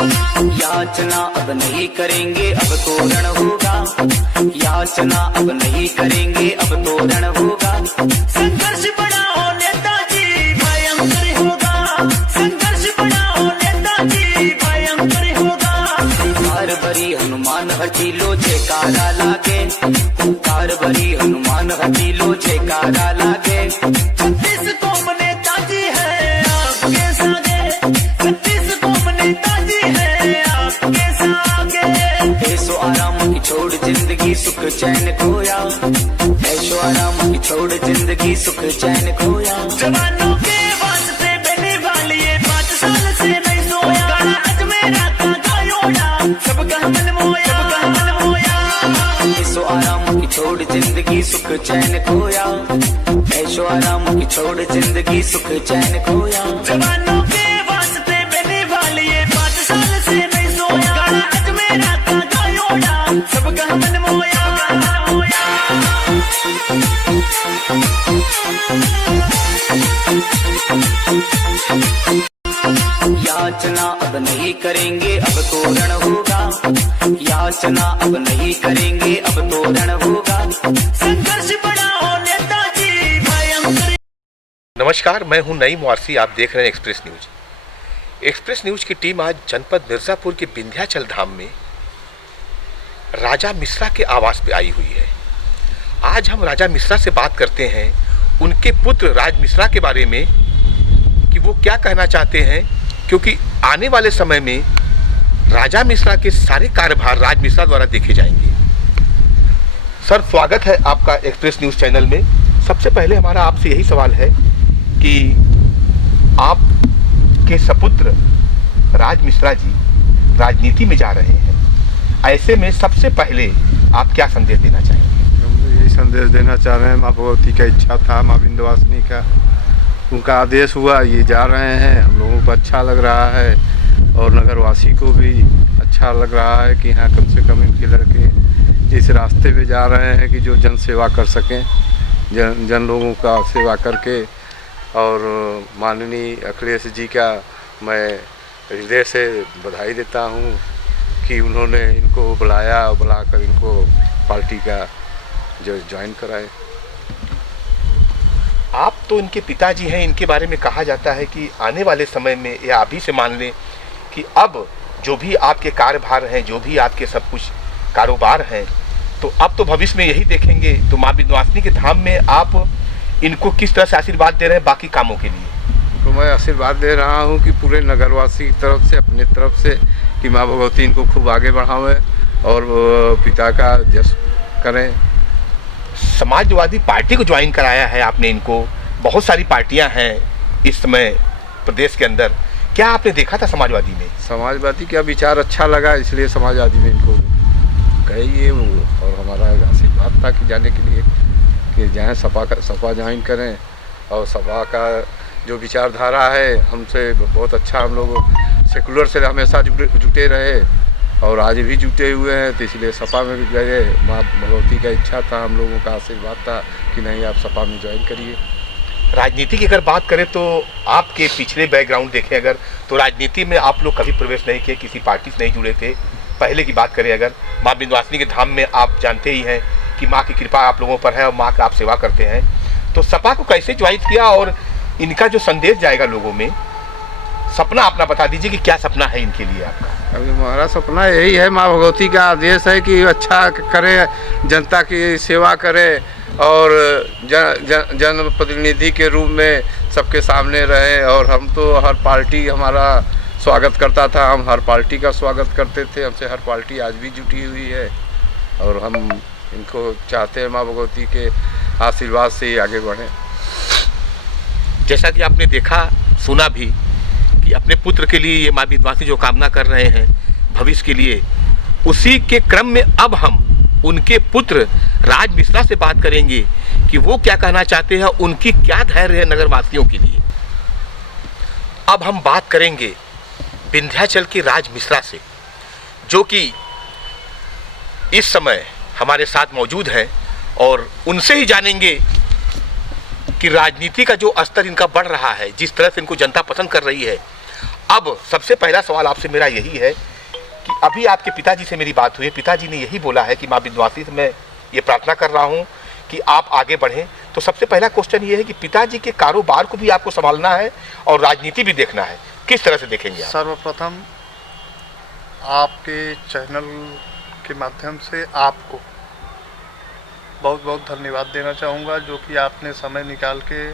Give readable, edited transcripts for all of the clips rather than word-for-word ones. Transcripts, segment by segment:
याचना अब नहीं करेंगे, अब तोरण होगा। याचना अब नहीं करेंगे, अब तोरण होगा। संघर्ष बढ़ाओ नेताजी, भयंकर होगा। संघर्ष बढ़ाओ नेताजी, भयंकर होगा। कार भरी हनुमान हटीलो जयकारा लागे। कार भरी हनुमान हटीलो जयकारा लागे। 36 कौम नेताजी है आपके सागे। 36 कौम नेताजी है आपके सागे। ऐसो आराम की छोड़ जिंदगी सुख चैन खोया। ऐसो आराम की छोड़ जिंदगी सुख चैन खोया। जवानों के वास्ते बने वाली ये 5 साल से नहीं सोया। गाना आज मेरा था गायोड़ा, सबका मन मोया, सबका मन मोया। ऐसो आराम की छोड़ जिंदगी सुख चैन खोया। ऐसो आराम की छोड़ जिंदगी सुख चैन खोया। जवानों के वास्ते बने वाली ये 5 साल से नहीं सोया। गाना आज मेरा था गायोड़ा, सबका मन मोया, मन मोया। याचना अब नहीं करेंगे, अब तोरण होगा। याचना अब नहीं करेंगे, अब तोरण होगा। संघर्ष बढ़ाओ नेताजी, भयंकर। नमस्कार, मैं हूं नईम वारसी। आप देख रहे हैं एक्सप्रेस न्यूज। एक्सप्रेस न्यूज की टीम आज जनपद मिर्जापुर के विंध्याचल धाम में राजा मिश्रा के आवास पे आई हुई है। आज हम राजा मिश्रा से बात करते हैं उनके पुत्र राज मिश्रा के बारे में कि वो क्या कहना चाहते हैं, क्योंकि आने वाले समय में राजा मिश्रा के सारे कार्यभार राज मिश्रा द्वारा देखे जाएंगे। सर, स्वागत है आपका एक्सप्रेस न्यूज चैनल में। सबसे पहले हमारा आपसे यही सवाल है कि आप के सपुत्र राज मिश्रा जी राजनीति में जा रहे हैं, ऐसे में सबसे पहले आप क्या संदेश देना चाहेंगे? हम यही संदेश देना चाह रहे हैं, माँ भगवती का इच्छा था, माँ विंध्यवासिनी का, उनका आदेश हुआ, ये जा रहे हैं। हम लोगों को अच्छा लग रहा है और नगरवासी को भी अच्छा लग रहा है कि हाँ, कम से कम इनके लड़के इस रास्ते पे जा रहे हैं कि जो जन सेवा कर सकें, जन लोगों का सेवा करके। और माननीय अखिलेश जी का मैं हृदय से बधाई देता हूँ कि उन्होंने इनको बुलाया और बुलाकर इनको पार्टी का जो ज्वाइन कराए। आप तो इनके पिताजी हैं, इनके बारे में कहा जाता है कि आने वाले समय में, या अभी से मान लें कि अब जो भी आपके कार्यभार हैं, जो भी आपके सब कुछ कारोबार हैं, तो अब तो भविष्य में यही देखेंगे। तो माँ विंध्यवासिनी के धाम में आप इनको किस तरह से आशीर्वाद दे रहे हैं बाकी कामों के लिए? तो मैं आशीर्वाद दे रहा हूँ कि पूरे नगरवासी की तरफ से, अपनी तरफ से, कि माँ भगवती इनको खूब आगे बढ़ावे और पिता का जश करें। समाजवादी पार्टी को ज्वाइन कराया है आपने इनको। बहुत सारी पार्टियां हैं इस समय प्रदेश के अंदर, क्या आपने देखा था समाजवादी में? समाजवादी का विचार अच्छा लगा, इसलिए समाजवादी में इनको कहिए और हमारा आशीर्वाद था कि जाने के लिए कि जाएँ, सपा ज्वाइन करें। और सपा का जो विचारधारा है हमसे बहुत अच्छा, हम लोग सेकुलर से हमेशा जुटे रहे और आज भी जुटे हुए हैं, तो इसलिए सपा में भी गए। माँ भगवती का इच्छा था, हम लोगों का आशीर्वाद था कि नहीं, आप सपा में ज्वाइन करिए। राजनीति की अगर बात करें तो आपके पिछले बैकग्राउंड देखें अगर, तो राजनीति में आप लोग कभी प्रवेश नहीं किए, किसी पार्टी से नहीं जुड़े थे। पहले की बात करें अगर, माँ विंध्यवासिनी के धाम में आप जानते ही हैं कि माँ की कृपा आप लोगों पर है और माँ का आप सेवा करते हैं। तो सपा को कैसे ज्वाइन किया और इनका जो संदेश जाएगा लोगों में, सपना अपना बता दीजिए कि क्या सपना है इनके लिए आपका? अभी हमारा सपना यही है, माँ भगवती का आदेश है कि अच्छा करे, जनता की सेवा करे और जनप्रतिनिधि के रूप में सबके सामने रहे। और हम तो हर पार्टी हमारा स्वागत करता था, हम हर पार्टी का स्वागत करते थे, हमसे हर पार्टी आज भी जुटी हुई है और हम इनको चाहते हैं माँ भगवती के आशीर्वाद से ही आगे बढ़ें। जैसा कि आपने देखा सुना भी कि अपने पुत्र के लिए ये माँ विंध्यवासिनी जो कामना कर रहे हैं भविष्य के लिए, उसी के क्रम में अब हम उनके पुत्र राज मिश्रा से बात करेंगे कि वो क्या कहना चाहते हैं, उनकी क्या धैर्य है नगरवासियों के लिए। अब हम बात करेंगे विंध्याचल के राज मिश्रा से, जो कि इस समय हमारे साथ मौजूद हैं, और उनसे ही जानेंगे कि राजनीति का जो स्तर इनका बढ़ रहा है, जिस तरह से इनको जनता पसंद कर रही है, अब सबसे पहला सवाल आपसे मेरा यही है कि अभी आपके पिताजी से मेरी बात हुई है, पिताजी ने यही बोला है कि माँ विंध्यवासिनी से मैं ये प्रार्थना कर रहा हूँ कि आप आगे बढ़ें। तो सबसे पहला क्वेश्चन ये है कि पिताजी के कारोबार को भी आपको संभालना है और राजनीति भी देखना है, किस तरह से देखेंगे आप? सर्वप्रथम आपके चैनल के माध्यम से आपको बहुत बहुत धन्यवाद देना चाहूँगा, जो कि आपने समय निकाल के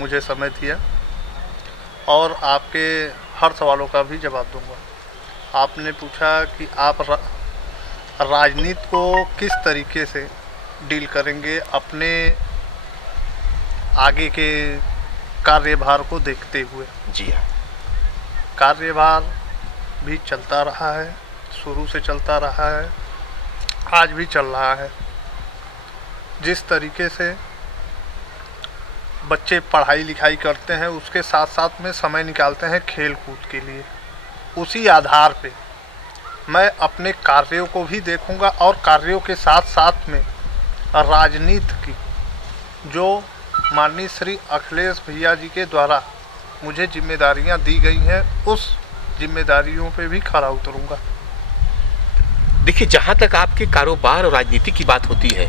मुझे समय दिया और आपके हर सवालों का भी जवाब दूंगा। आपने पूछा कि आप राजनीति को किस तरीके से डील करेंगे अपने आगे के कार्यभार को देखते हुए। जी हाँ, कार्यभार भी चलता रहा है, शुरू से चलता रहा है, आज भी चल रहा है। जिस तरीके से बच्चे पढ़ाई लिखाई करते हैं उसके साथ साथ में समय निकालते हैं खेल कूद के लिए, उसी आधार पे मैं अपने कार्यों को भी देखूंगा और कार्यों के साथ साथ में राजनीति की जो माननीय श्री अखिलेश भैया जी के द्वारा मुझे जिम्मेदारियां दी गई हैं, उस जिम्मेदारियों पे भी खरा उतरूंगा। देखिए, जहाँ तक आपके कारोबार और राजनीति की बात होती है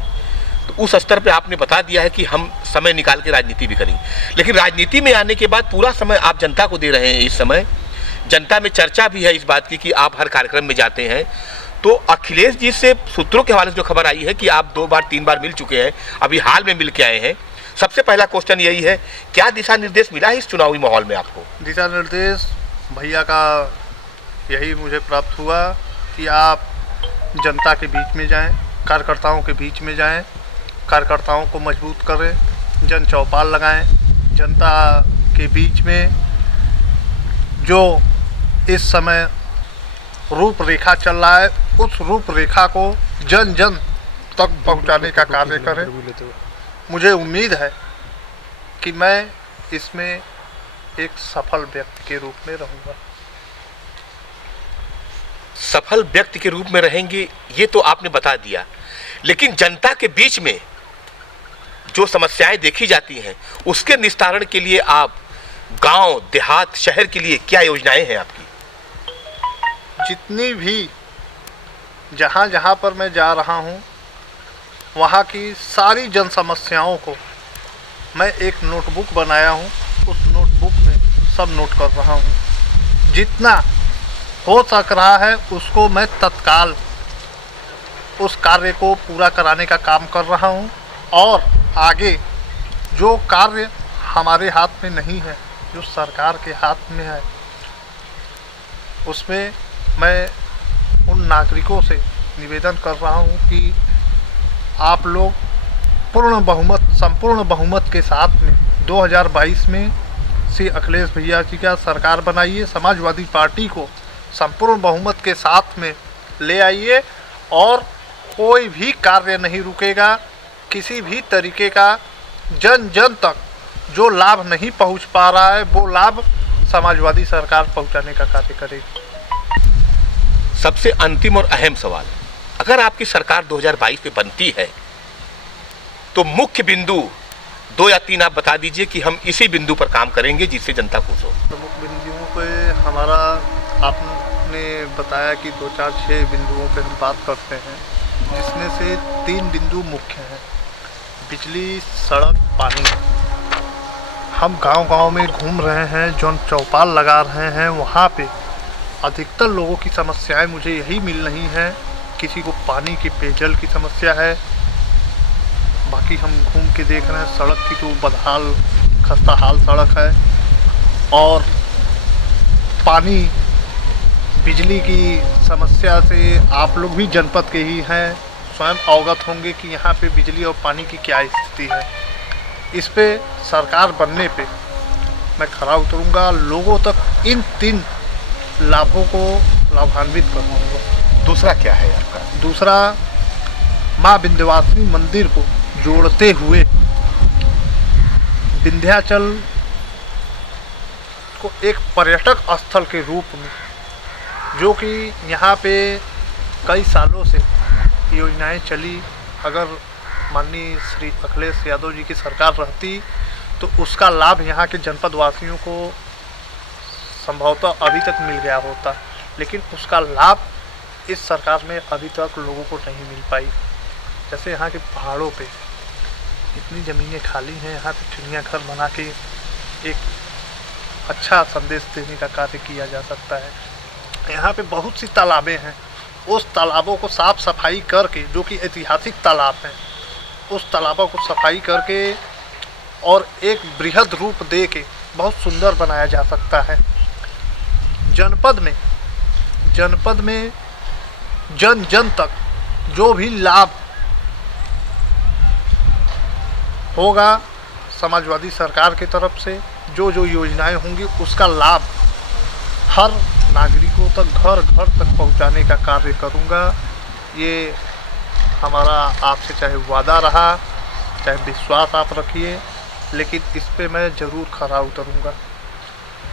तो उस स्तर पे आपने बता दिया है कि हम समय निकाल के राजनीति भी करेंगे, लेकिन राजनीति में आने के बाद पूरा समय आप जनता को दे रहे हैं। इस समय जनता में चर्चा भी है इस बात की कि आप हर कार्यक्रम में जाते हैं। तो अखिलेश जी से सूत्रों के हवाले से जो खबर आई है कि आप 2 बार 3 बार मिल चुके हैं, अभी हाल में मिल के आए हैं, सबसे पहला क्वेश्चन यही है, क्या दिशा निर्देश मिला है इस चुनावी माहौल में आपको? दिशा निर्देश भैया का यही मुझे प्राप्त हुआ कि आप जनता के बीच में जाएं, कार्यकर्ताओं के बीच में जाएं, कार्यकर्ताओं को मजबूत करें, जन चौपाल लगाएं, जनता के बीच में जो इस समय रूपरेखा चल रहा है उस रूपरेखा को जन जन तक पहुंचाने का कार्य करें। मुझे उम्मीद है कि मैं इसमें एक सफल व्यक्ति के रूप में रहूंगा। सफल व्यक्ति के रूप में रहेंगे ये तो आपने बता दिया, लेकिन जनता के बीच में जो समस्याएं देखी जाती हैं उसके निस्तारण के लिए आप गांव, देहात, शहर के लिए क्या योजनाएं हैं आपकी? जितनी भी जहाँ जहाँ पर मैं जा रहा हूँ वहाँ की सारी जन समस्याओं को मैं एक नोटबुक बनाया हूँ, उस नोटबुक में सब नोट कर रहा हूँ। जितना हो सक रहा है उसको मैं तत्काल उस कार्य को पूरा कराने का काम कर रहा हूँ और आगे जो कार्य हमारे हाथ में नहीं है, जो सरकार के हाथ में है, उसमें मैं उन नागरिकों से निवेदन कर रहा हूँ कि आप लोग संपूर्ण बहुमत के साथ में 2022 में श्री अखिलेश भैया जी का सरकार बनाइए, समाजवादी पार्टी को संपूर्ण बहुमत के साथ में ले आइए और कोई भी कार्य नहीं रुकेगा। किसी भी तरीके का जन जन तक जो लाभ नहीं पहुंच पा रहा है वो लाभ समाजवादी सरकार पहुंचाने का कार्य करेगी। सबसे अंतिम और अहम सवाल, अगर आपकी सरकार 2022 में बनती है तो मुख्य बिंदु 2 या 3 आप बता दीजिए कि हम इसी बिंदु पर काम करेंगे जिससे जनता खुश हो। प्रमुख बिंदुओं पे हमारा आपने बताया कि 2, 4, 6 बिंदुओं पे हम बात करते हैं, जिसमें से 3 बिंदु मुख्य हैं। बिजली, सड़क, पानी। हम गांव-गांव में घूम रहे हैं, जन चौपाल लगा रहे हैं, वहाँ पे अधिकतर लोगों की समस्याएं मुझे यही मिल रही हैं। किसी को पानी की, पेयजल की समस्या है, बाकी हम घूम के देख रहे हैं सड़क की तो बदहाल, खस्ता हाल सड़क है, और पानी, बिजली की समस्या से आप लोग भी जनपद के ही हैं, स्वयं अवगत होंगे कि यहाँ पे बिजली और पानी की क्या स्थिति है। इस पे सरकार बनने पे मैं खरा उतरूँगा, लोगों तक इन 3 लाभों को लाभान्वित करवाऊँगा। दूसरा क्या है आपका? दूसरा, माँ विंध्यवासिनी मंदिर को जोड़ते हुए विंध्याचल को एक पर्यटक स्थल के रूप में, जो कि यहाँ पे कई सालों से योजनाएं चली, अगर माननीय श्री अखिलेश यादव जी की सरकार रहती तो उसका लाभ यहाँ के जनपद वासियों को संभवतः अभी तक मिल गया होता, लेकिन उसका लाभ इस सरकार में अभी तक लोगों को नहीं मिल पाई। जैसे यहाँ के पहाड़ों पे इतनी ज़मीनें खाली हैं, यहाँ पे चिड़ियाघर बना के एक अच्छा संदेश देने का कार्य किया जा सकता है। यहाँ पे बहुत सी तालाबें हैं, उस तालाबों को साफ सफाई करके, जो कि ऐतिहासिक तालाब हैं, उस तालाबों को सफाई करके और एक बृहद रूप दे के बहुत सुंदर बनाया जा सकता है। जनपद में जन जन तक जो भी लाभ होगा समाजवादी सरकार की तरफ से, जो जो योजनाएं होंगी उसका लाभ हर नागरिकों तक, घर घर तक पहुंचाने का कार्य करूंगा। ये हमारा आपसे चाहे वादा रहा, चाहे विश्वास आप रखिए, लेकिन इस पे मैं ज़रूर खरा उतरूंगा।